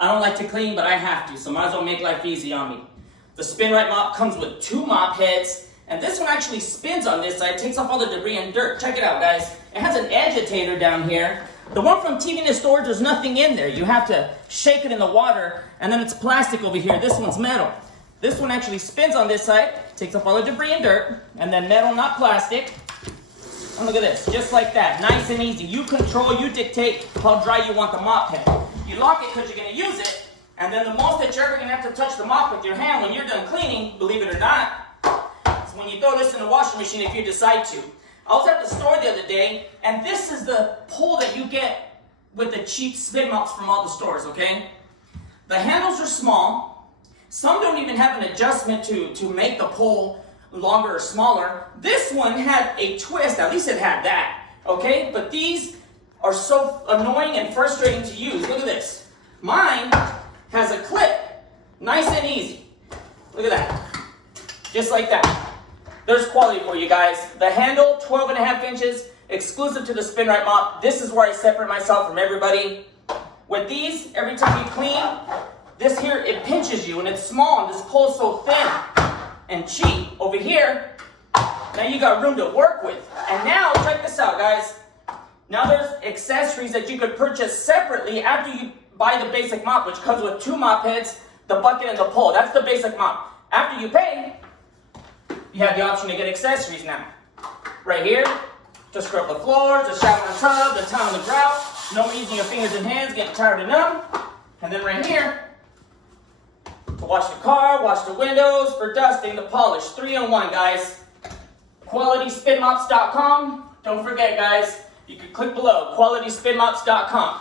I don't like to clean, but I have to, so might as well make life easy on me. The Spin Right mop comes with 2 mop heads, and this one actually spins on this side, takes off all the debris and dirt. Check it out, guys. It has an agitator down here. The one from TV and Storage, there's nothing in there. You have to shake it in the water, and then it's plastic over here. This one's metal. This one actually spins on this side, takes off all the debris and dirt, and then metal, not plastic. And look at this, just like that, nice and easy. You control, you dictate how dry you want the mop head. You lock it because you're going to use it, and then the most that you're ever going to have to touch the mop with your hand when you're done cleaning, believe it or not, is when you throw this in the washing machine if you decide to. I was at the store the other day, and this is the pole that you get with the cheap spin mops from all the stores, okay? The handles are small. Some don't even have an adjustment to make the pole longer or smaller. This one had a twist, at least it had that, okay? But these are so annoying and frustrating to use. Look at this. Mine has a clip, nice and easy. Look at that, just like that. There's quality for you guys. The handle, 12.5 inches, exclusive to the Spin Right mop. This is where I separate myself from everybody. With these, every time you clean, this here, it pinches you, and it's small, and this pole's so thin and cheap. Over here, now you got room to work with. And now, check this out, guys. Now there's accessories that you could purchase separately after you buy the basic mop, which comes with 2 mop heads, the bucket, and the pole. That's the basic mop. After you pay, you have the option to get accessories now. Right here, to scrub the floors, the shower and tub, the tile and the grout. No more using your fingers and hands, getting tired and numb. And then right here, to wash the car, wash the windows, for dusting, the polish. 3-in-1, guys. QualitySpinMops.com. Don't forget, guys, you can click below, QualitySpinMops.com.